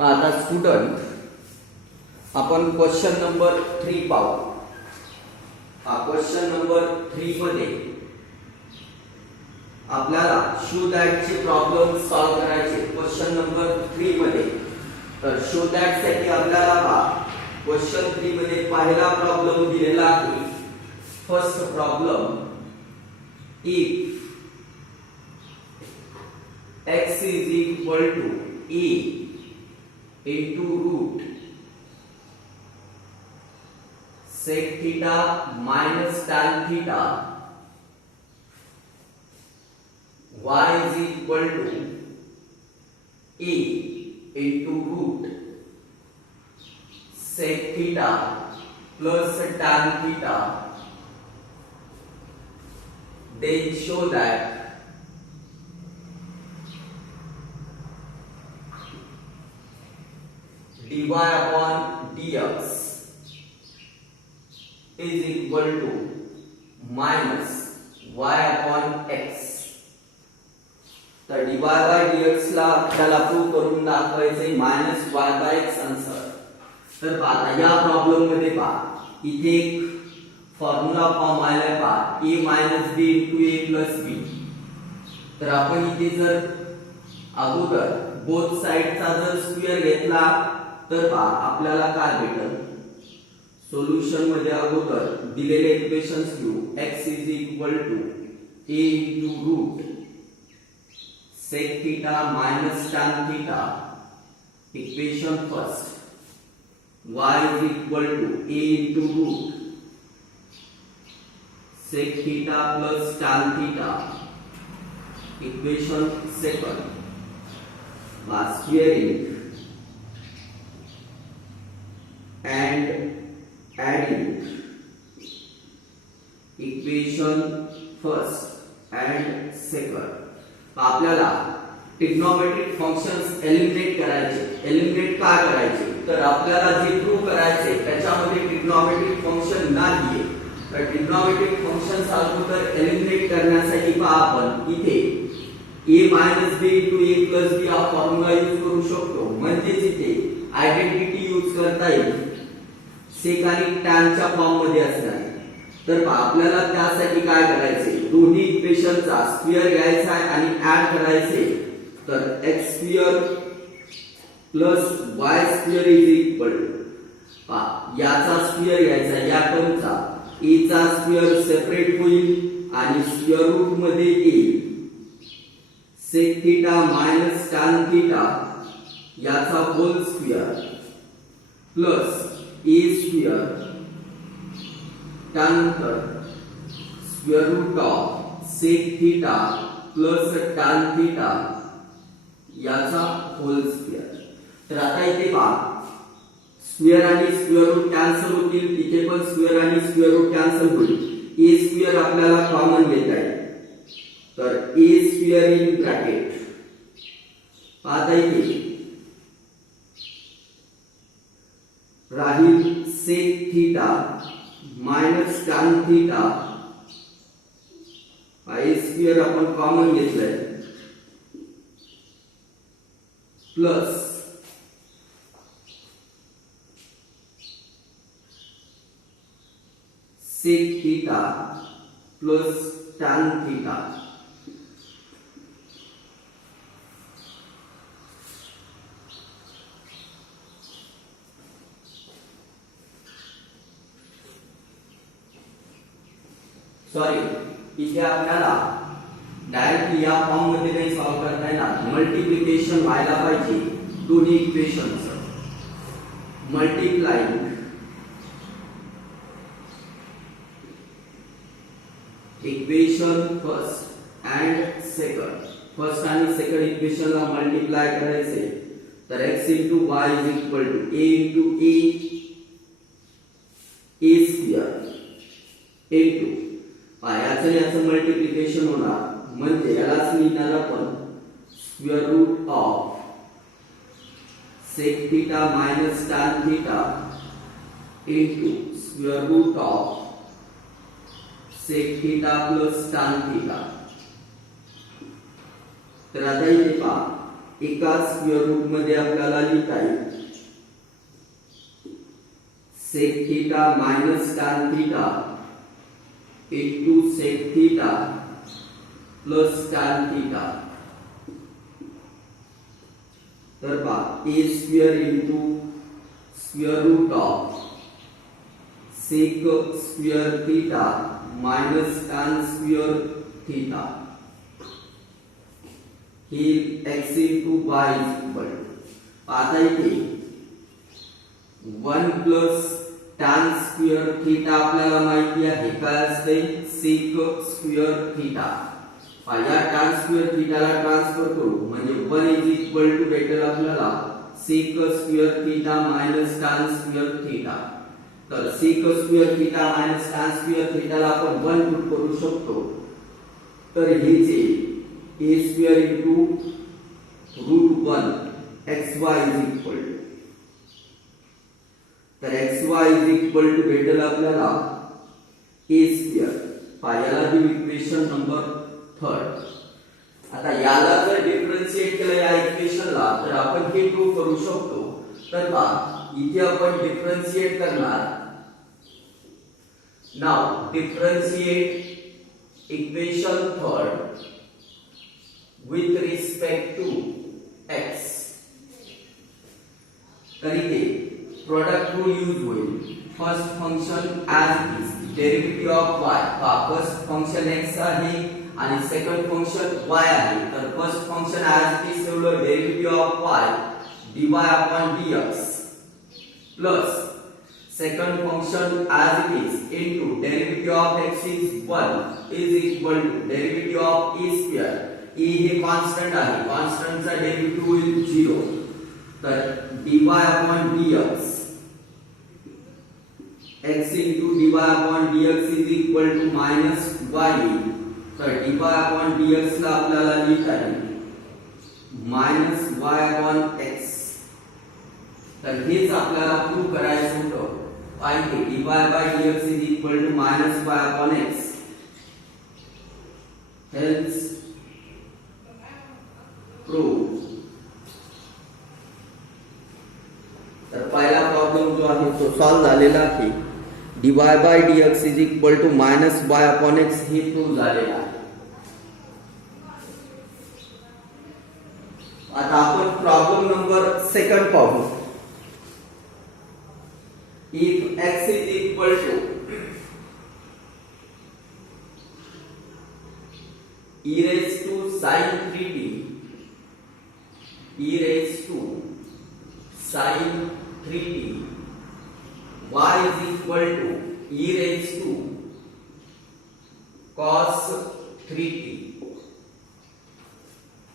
आता स्टुडंट आपण question number 3 पाहू. क्वेश्चन नंबर 3 मध्ये आपल्याला शो दॅट चे प्रॉब्लेम सॉल्व करायचे. क्वेश्चन नंबर 3 मध्ये तर शो दॅट साठी आपल्याला क्वेश्चन 3 मध्ये पहिला प्रॉब्लेम दिलेला आहे. First problem, if x is equal to a into root sec theta minus tan theta, y is equal to a into root sec theta plus tan theta, then show that dy upon dx is equal to minus y upon x. तर dy by dx ला आपल्याला prove करून दाखवायचे minus y by x answer. तर आता या problem मध्ये पहा, इथे एक फॉर्म्युला फॉर्म आलाय पहा, a minus b into a plus b. तर आपण इथे जर अगोदर बोथ साइडचा जर स्क्वेअर घेतला तर पहा आपल्याला काय भेटेल. सोल्युशन मध्ये अगोदर दिलेले इक्वेशन्स घेऊ. x is equal to a into root sec theta minus tan theta, equation first. y is equal to a into root sec theta plus tan theta, equation second. by squaring and adding equation first and second. आपल्याला trigonometric functions eliminate करायचे. Eliminate का करायचे तर आपल्याला जे prove करायचे त्याच्यामध्ये trigonometric function नाहीये. तर ट्रिग्नोमेट्रिक फंक्शन्स अगोदर एलिमिनेट करण्यासाठी पहा आपण इथे a minus b into a plus b हा फॉर्म्युला यूज करू शकतो. म्हणजे इथे आयडेंटिटी यूज करता येईल. सेक आणि tan च्या फॉर्म मध्ये असणार. तर आपल्याला त्यासाठी काय करायचे, दोन्ही इक्वेशनचा स्क्वेअर घ्यायचा आणि ऍड करायचे. तर x square plus y square is equal to याचा स्क्वेअर घ्यायचा या टर्मचा, a चा स्क्वेअर सेपरेट होईल आणि स्क्वेअर रूट मध्ये येईल sec theta minus tan theta याचा whole square plus a square त्यानंतर square root of sec theta plus tan theta याचा होल स्क्वेअर. तर आता इथे पहा स्क्वेअर आणि स्क्वेअर रूट कॅन्सल होतील. इथे पण स्क्वेअर आणि स्क्वेअर रूट कॅन्सल होईल. a स्क्वेअर आपल्याला कॉमन घेता येईल. तर a स्क्वेअर इन ब्रॅकेट आता इथे राहील sec theta minus tan theta, a square आपण कॉमन घेतलाय plus sec theta plus tan theta. Sorry, इथे आपल्याला डायरेक्टली या फॉर्म मध्ये नाही सॉल्व करता येणार. मल्टिप्लिकेशन व्हायला पाहिजे दोन्ही equations. Multiplying equation first and second. First आणि सेकंड इक्वेशनला मल्टिप्लाय करायचे. तर x into y is equal to a into a square into याचं मल्टिप्लिकेशन होणार म्हणजे यालाच लिहिणार आपण square root of sec theta minus tan theta into square root of sec theta plus tan theta. तर आता इथे पहा एका स्क्वेअर रूट मध्ये आपल्याला लिहिता येईल sec theta minus tan theta into sec theta plus tan theta. तर पहा a square into square root of sec square theta minus tan square theta. हे x into y is equal to आता इथे 1 plus tan square theta आपल्याला माहिती आहे काय असते sec square theta. या tan square theta ला ट्रान्सफर करू म्हणजे 1 is equal to भेटेल आपल्याला sec square theta minus tan square theta. तर sec square theta minus tan square theta ला आपण 1 पुट करू शकतो. तर हे जे a square into root 1 xy is equal to तर xy is equal to भेटेल आपल्याला a square. याला दिव इक्वेशन नंबर 3. आता याला जर डिफरन्शिएट केलं या इक्वेशनला तर आपण हे प्रूव्ह करू शकतो. तर पहा इथे आपण डिफरन्शिएट करणार. Now differentiate equation 3 with respect to x. तर इथे प्रोडक्ट रूल यूज होईल. First function as it is derivative of y. First function x आहे आणि सेकंड फंक्शन y आहे. तर first function as it is ठेवलं derivative of y dy upon dx plus second function as it is into derivative of x is 1 is equal to derivative of a square. e हे constant आहे. Constant चा derivative होईल 0. तर dy upon dx x into dy upon dx is equal to minus y. तर dy upon dx ला आपल्याला लिहिता येईल minus y upon x. तर हेच आपल्याला प्रूव्ह करायचं होतं. पाहिजे dy by dx is equal to minus y upon x. Hence prove. तर पहिला प्रॉब्लेम जो आहे तो सॉल्व झालेला आहे. dy by dx is equal to minus y upon x हे प्रूव्ह झालेला आहे. आता आपण प्रॉब्लेम नंबर 2 पाहू. If x is equal to e raised to sin 3t, e raised to sin 3t, y is equal to e raised to cos 3t,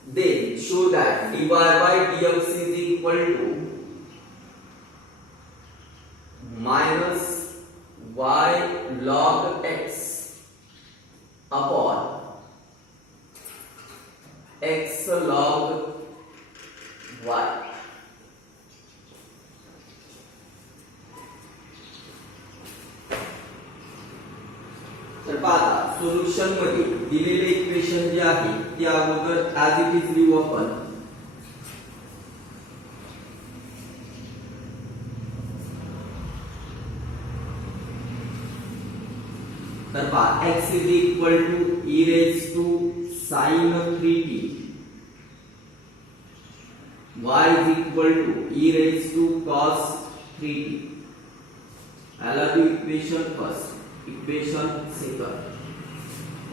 then show that dy by dx is equal to minus y log x upon x log y. तर पहा solution मध्ये दिलेले equation जे आहे ते अगोदर as it is लिहू आपण. तर पहा x is equal to e raised to sin 3t, y is equal to e raised to cos 3t. याला दिव इक्वेशन फर्स्ट. Equation second.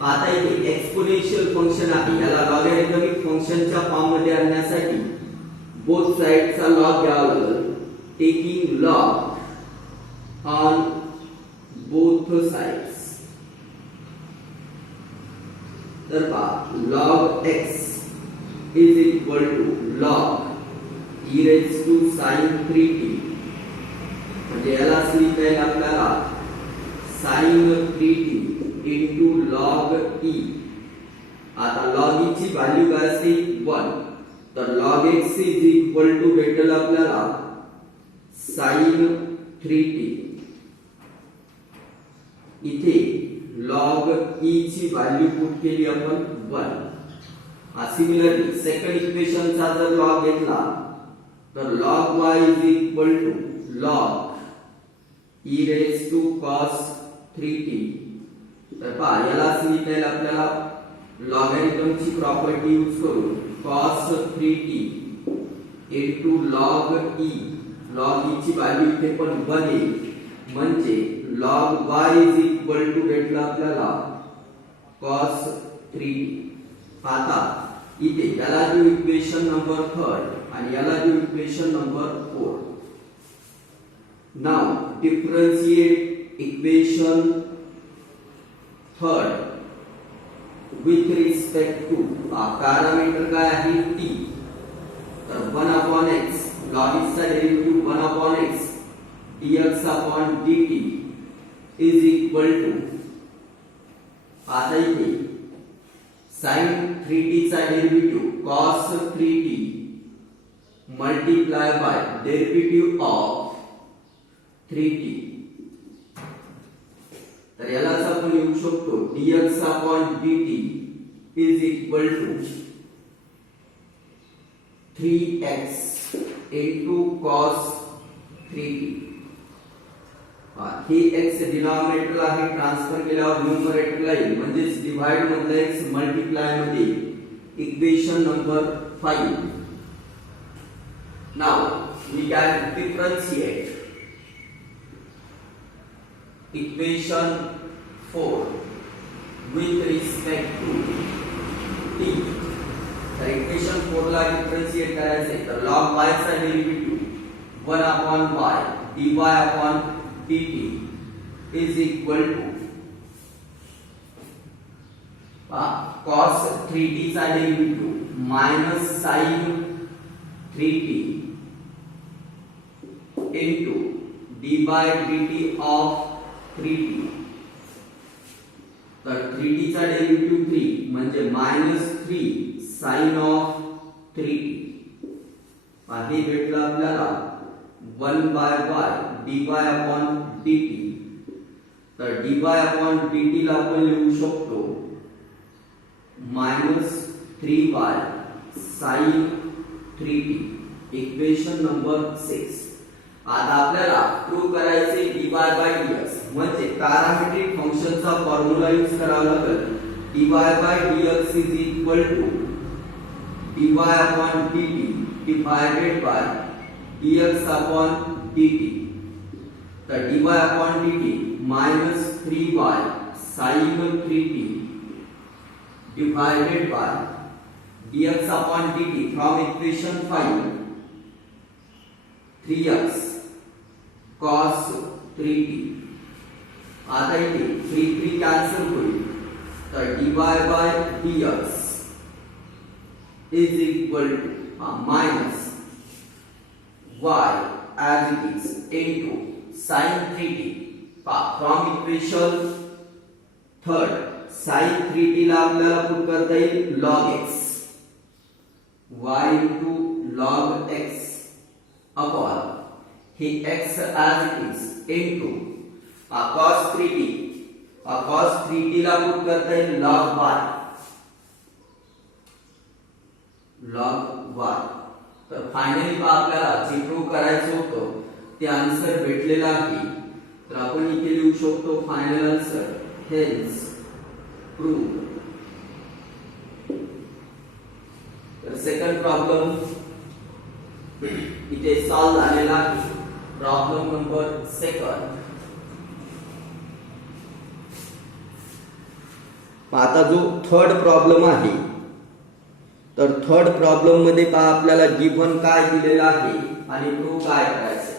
आता इथे एक्सपोनेन्शियल फंक्शन आहे. याला लॉगॅरिथमिक फंक्शनच्या फॉर्म मध्ये आणण्यासाठी बोथ साइडचा लॉग घ्यावा लागेल. Taking log on both sides. तर पहा log x is equal to log e raised to sin 3t. म्हणजे याला लिहिता येईल आपल्याला sin 3t into log e. आता log e ची व्हॅल्यू काय असते 1. तर log x is equal to भेटेल आपल्याला sin 3t. इथे log e ची व्हॅल्यू पुट केली आपण 1. सिमिलरली सेकंड इक्वेशनचा जर लॉग घेतला तर log y is equal to log e raised to cos 3t. तर पहा यालाच लिहिता येईल आपल्याला लॉगॅरिथमची प्रॉपर्टी यूज करून cos 3t into log e. log e ची व्हॅल्यू इथे पण 1 येईल म्हणजे log y is equal to भेटला आपल्याला cos 3t. आता इथे याला जो इक्वेशन नंबर 3 आणि याला जो equation number 4. Now differentiate equation 3 with respect to parameter काय आहे t. तर 1 upon x log x चा derivative 1 upon x dx upon dt is equal to आता इथे sin 3t चा derivative cos 3t multiply by derivative of 3t. तर यालाच आपण लिहू शकतो dx upon dt is equal to 3x into cos 3t. हे x डिनॉमिनेटरला आहे ट्रान्सफर केल्यावर न्यूमरेटरला येईल म्हणजे डिवाइड मधला x मल्टिप्लाय मध्ये equation number 5. Now we can differentiate equation 4 with respect to t. तर इक्वेशन 4 ला डिफरेंशिएट करायचे तर log y चा derivative 1 upon y dy upon dt is equal to cos 3t चा derivative minus sin 3t into d by dt of 3t. तर 3t चा derivative 3 म्हणजे -3 sin of 3t. हे भेटलं आपल्याला 1 by y dy upon dt. तर dy upon dt ला आपण लिहू शकतो -3y sin 3t. Equation number 6. आता आपल्याला प्रूव्ह करायचे dy by dx म्हणजे पॅरामीट्रिक फंक्शनचा फॉर्म्युला यूज करावा लागेल. dy by dx is equal to dy upon dt divided by dx upon dt. तर dy upon dt -3y sin 3t divided by dx upon dt from equation 5 3x cos 3t. आता इथे 3 cancel होईल तर dy by dx is equal to minus y as it is into sin 3t. from equation 3 sin 3t ला आपल्याला put करता येईल log x y into log x upon he x as it is into cos 3t. cos 3t ला put करता येईल log y log y. तर finally आपल्याला जे प्रूव्ह करायचं होतं ते आन्सर भेटलेला आहे. तर आपण इथे लिहू शकतो फायनल आन्सर हेन्स प्रूव्ह. तर सेकंड प्रॉब्लेम इथे सॉल्व झालेला आहे. Problem number 2. आता जो थर्ड प्रॉब्लेम आहे तर थर्ड प्रॉब्लेम मध्ये पहा आपल्याला गिव्हन काय दिलेला आहे आणि प्रूव्ह काय करायचं.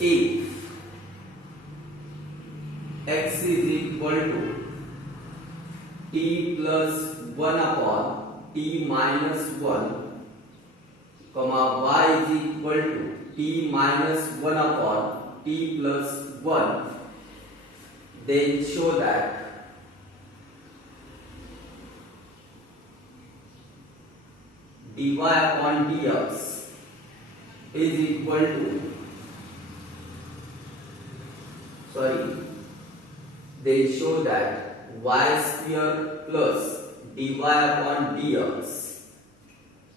if x is equal to t plus 1 upon t minus 1, comma y is equal to t minus 1 upon t plus 1, then show that dy upon dx is equal to, they show that y square plus dy upon dx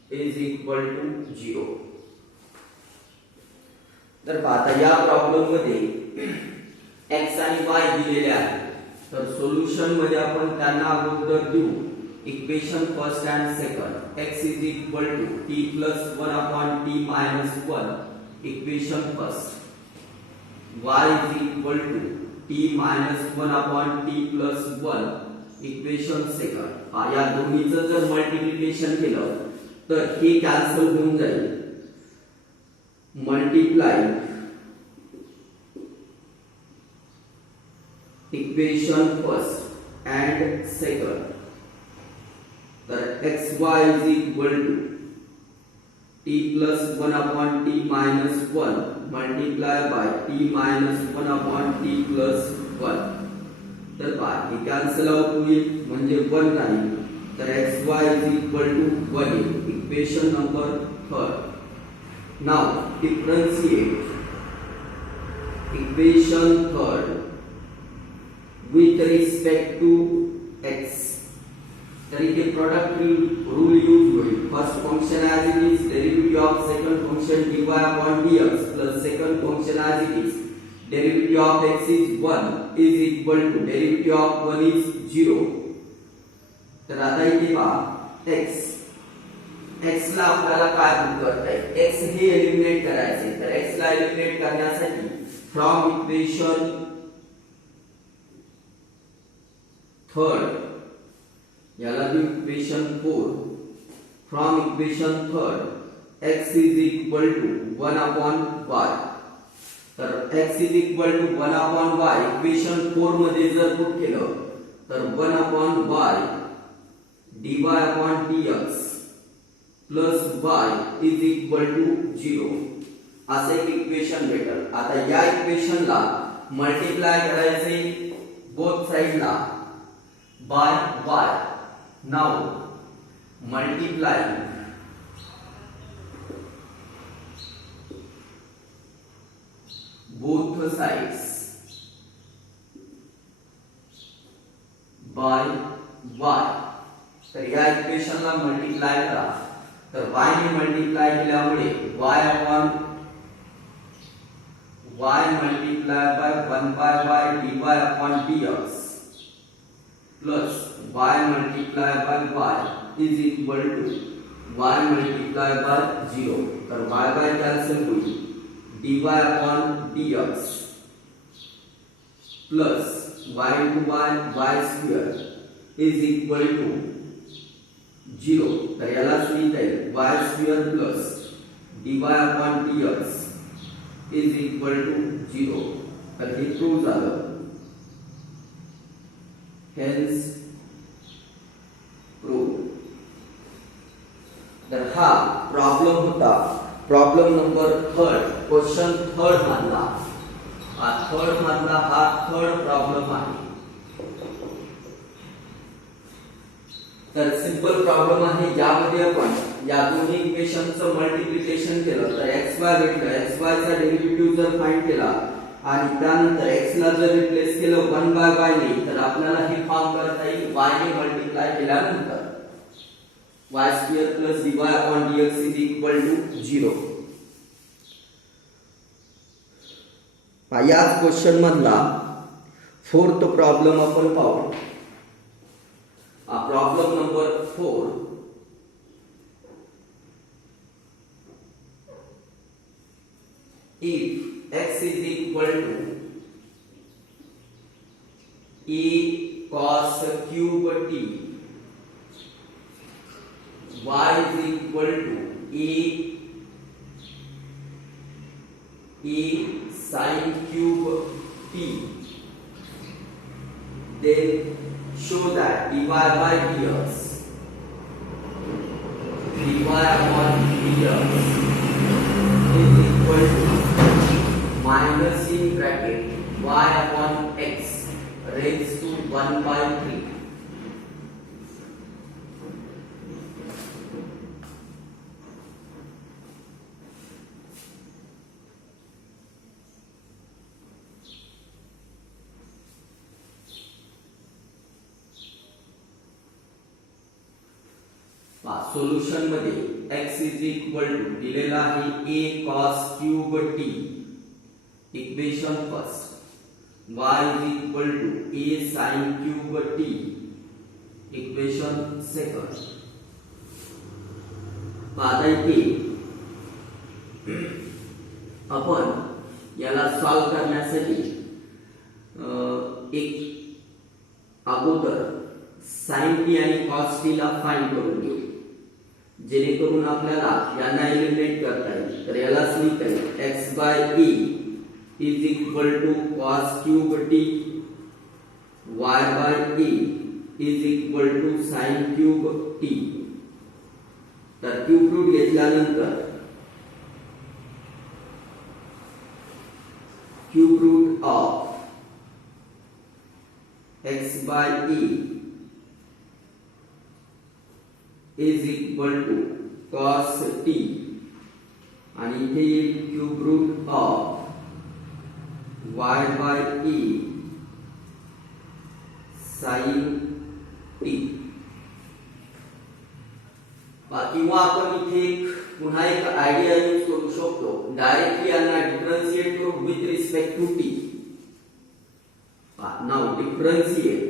is equal to 0. तर आता या problem मध्ये x आणि y दिलेले आहे, तर solution मध्ये आपण त्यांना अगोदर देऊ equation first and second. x is equal to t plus 1 upon t minus 1 equation first, y is equal to t minus 1 upon t plus 1 equation second. या दोन्हीचं जर मल्टिप्लिकेशन केलं तर हे कॅन्सल होऊन जाईल. Multiply equation first and second, तर xy is equal to t plus 1 upon t minus 1 multiply by t minus 1 upon t plus 1. तर हे कॅन्सल आउट होईल म्हणजे 1 राहील, तर xy is equal to 1 equation number third. Now differentiate equation third with respect to x. तर इथे product rule use होईल. First function as it is derivative of second function dy upon dx plus second function as it is derivative of x is 1 is equal to derivative of 1 is 0. तर आता इथे पहा x ला आपल्याला काय prove करता येईल, x हे एलिमिनेट करायचे. तर x ला एलिमिनेट करण्यासाठी फ्रॉम इक्वेशन थर्ड, याला भी equation 4, from equation third x is equal to 1 upon y. तर x is equal to 1 upon y equation 4 मध्ये जर पुट केलं तर 1 upon y dy upon dx plus y is equal to 0 असे एक equation भेटेल. आता या इक्वेशनला मल्टिप्लाय करायचे बोथ साइडला by y. Now multiply both sides by y. तर या इक्वेशनला मल्टिप्लाय करा, तर y ने मल्टिप्लाय केल्यामुळे y upon y multiply by 1 by y dy upon dx plus y multiply by y is equal to y multiply by 0. तर y by cancel होईल, dy upon dx plus y into y square is equal to 0. तर याला लिहिता येईल y square plus dy upon dx is equal to 0. तर हे prove झालं. Hence proof. तर हा प्रॉब्लेम होता, problem number third, question third मधला. थर्ड मधला हा थर्ड प्रॉब्लेम आहे. तर सिंपल प्रॉब्लेम आहे. यामध्ये आपण या दोन्ही इक्वेशनचं मल्टिप्लिकेशन केलं तर xy भेटलं, xy चा डेरिव्हेटिव्ह जर फाइंड केला आणि त्यानंतर x ला जर रिप्लेस केलं 1 by y ने, तर आपल्याला हे फॉर्म करता येईल y ने मल्टिप्लाय केल्यानंतर y square plus dy upon dx is equal to 0. याच क्वेश्चन मधला फोर्थ प्रॉब्लेम आपण पाहू. Problem number 4. If x is equal to a cos cube t, y is equal to a a sine cube t. Then show that dy by dx upon dx is equal to minus in bracket y upon x raised to 1 by 3. Solution मध्ये x is equal to दिलेला आहे a cos cube t equation first, y is equal to a sin cube t equation second. आता इथे आपण याला solve करण्यासाठी एक अगोदर sin t आणि cos t ला फाइंड करून घेऊ, जेणेकरून आपल्याला यांना एलिमिनेट करता येईल. तर यालाच लिहिता येईल x bye e is equal to cos cube t, y by e is equal to sin cube t. तर क्यूब रूट घेतल्यानंतर cube root of x bye e is equal to cos t आणि इथे येईल cube root of y by e sin t. किंवा आपण इथे पुन्हा एक आयडिया यूज करू शकतो, डायरेक्टली यांना डिफरन्शिएट करू with respect to t. Now differentiate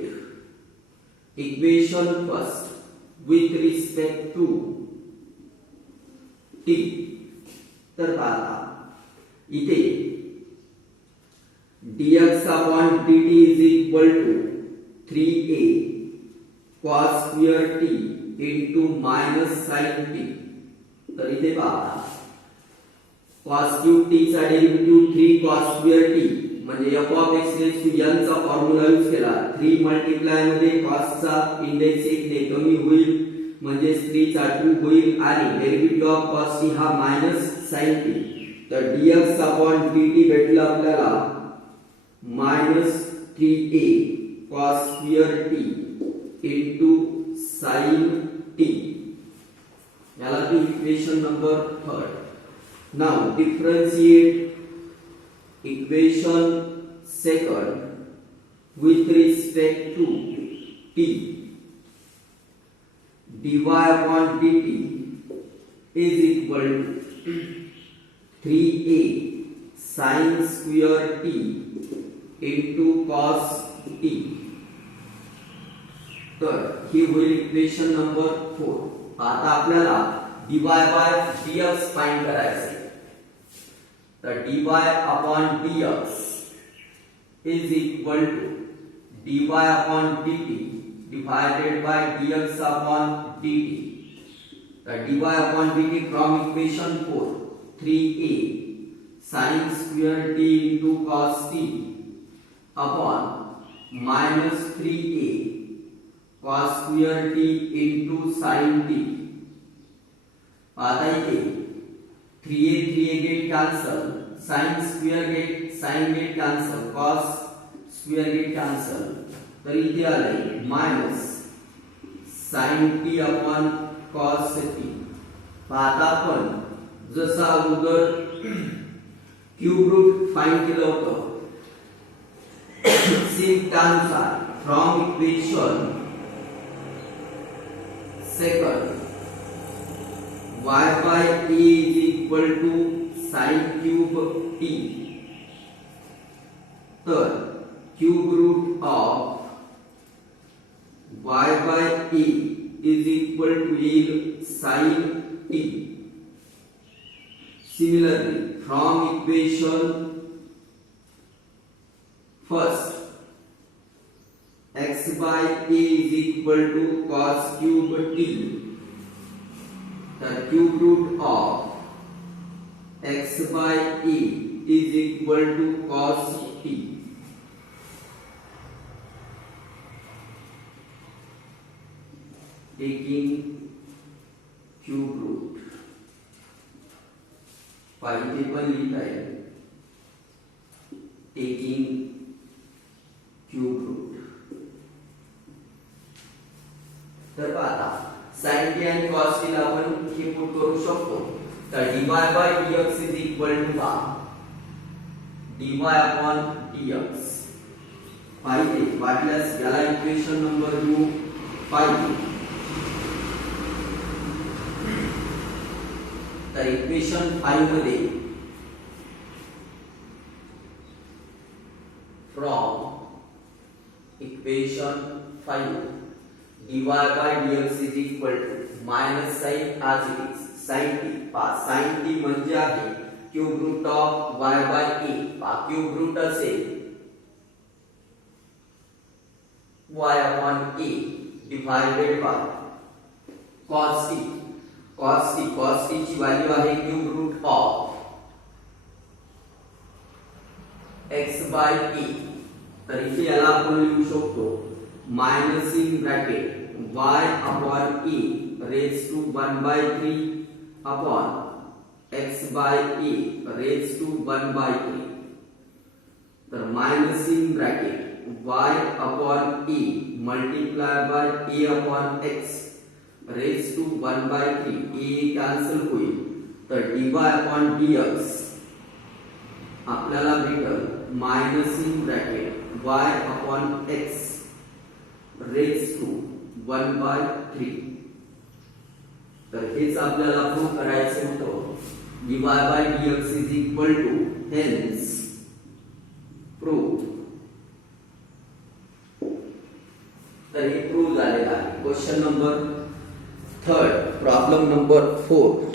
equation first with respect to t. तर पहा इथे dx upon dt is equal to 3a cos square t into minus sin t. तर इथे पहा cos क्यूब t चा derivative 3 cos square t म्हणजे f of x raised to n चा formula use केला. 3 मल्टिप्लाय मध्ये cos चा index 1 ने कमी होईल म्हणजे 3 चा 2 होईल आणि डेरिव्हेटिव्ह ऑफ cos t हा मायनस sin t. तर dx upon dt भेटला आपल्याला minus 3a cos square t into sin t. याला ती equation number 3. Now differentiate equation second with respect to t. dy upon dt is equal to 3a sin square t into cos t. तर ही होईल equation number 4. आता आपल्याला dy by dx find करायचे. The dy upon dx is equal to dy upon dt divided by dx upon dt. The dy upon dt from equation 4, 3a sin square t into cos t upon minus 3a cos square t into sin t. आता इथे 3a 3a get cancel, sin square get sin get cancel, cos square get cancel. तर इथे आले minus sin t upon cos t. आता आपण जसा अगोदर cube route find केलं होतं सेम त्यानुसार from equation second y by e is equal to sin cube t. तर cube root of y by e is equal to sin t. Similarly, from equation first, x by a is equal to cos cube t. The cube root of x by e is equal to cos t. Taking cube root पाहिजे पण लिहिता येईल taking cube root. तर आता sin t आणि cos t ला आपण हे पुट करू शकतो. तर dy by dx is equal to dy upon dx. पाहिजे वाटल्यास याला इक्वेशन नंबर 2 पाहिजे. तर इक्वेशन 5 मध्ये from equation 5 dy by dx is equal to minus sin as it is sin t. sin t म्हणजे आहे cube root of y by a. cube root असेल y upon a divided by cos t. cos t ची value आहे cube root of x by a. तर इथे याला आपण लिहू शकतो minus in bracket y upon a raised to 1 by 3 upon x by a raised to 1 by 3. तर minus in bracket y upon a multiply by a upon x raised to 1 by 3. a cancel होईल. तर dy upon dx आपल्याला भेटेल minus in bracket y upon x raised to 1 by 3. तर हेच आपल्याला prove करायचे होतं. dy by dx is equal to hence proof. तर हे प्रूव्ह झालेलं आहे. Question number 3 problem number 4.